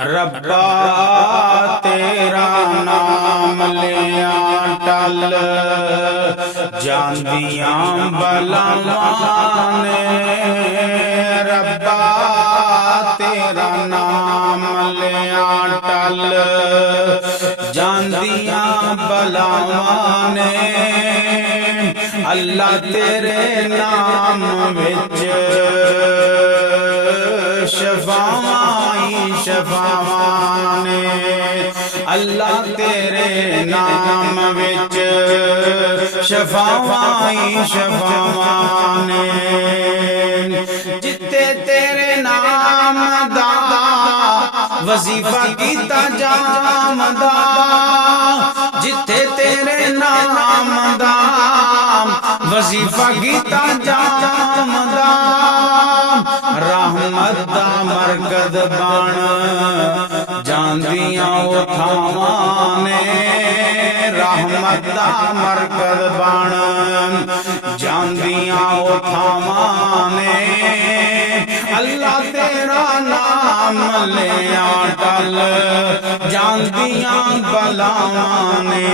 रब्बा तेरा नाम लिया टल जांदियां बलावाने। रब्बा तेरा नाम लिया टल जांदियां बलावाने। अल्लाह तेरे नाम विच शफावाई शफावाने। अल्लाह तेरे नाम विच शफावाई शफावाने। जिते तेरे नाम दा वजीफा कीता जामदा। जिथे तेरे नाम दा वजीफा कीता जामदा। रहमत दा मरकज बन जांदियां ओ थावाने। रहमत दा मरकज बन जांदियां ओ थावाने। अल्लाह तेरा नाम लिया टल जांदियां बलावाने।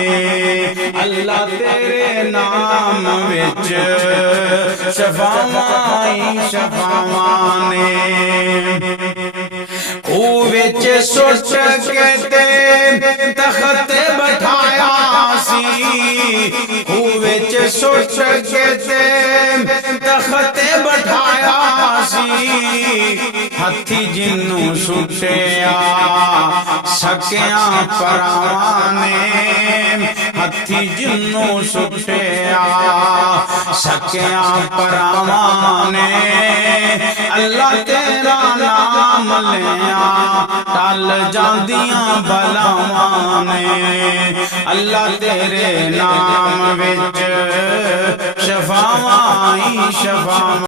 अल्लाह तेरे नाम विच शफावाई शफावाने। खूह विच सुट के ते तख्त बैठाया सी। खूह विच सुट के ते तख्त बैठाया सी। हथी जिन्नू सुटिया सकिया परावाने। हथी जिन्नू सुटिया सकिया परावाने। अल्लाह तेरा नाम लिया टल जांदियां बलावाने। अल्लाह तेरे नाम विच शफावाई शफावाने।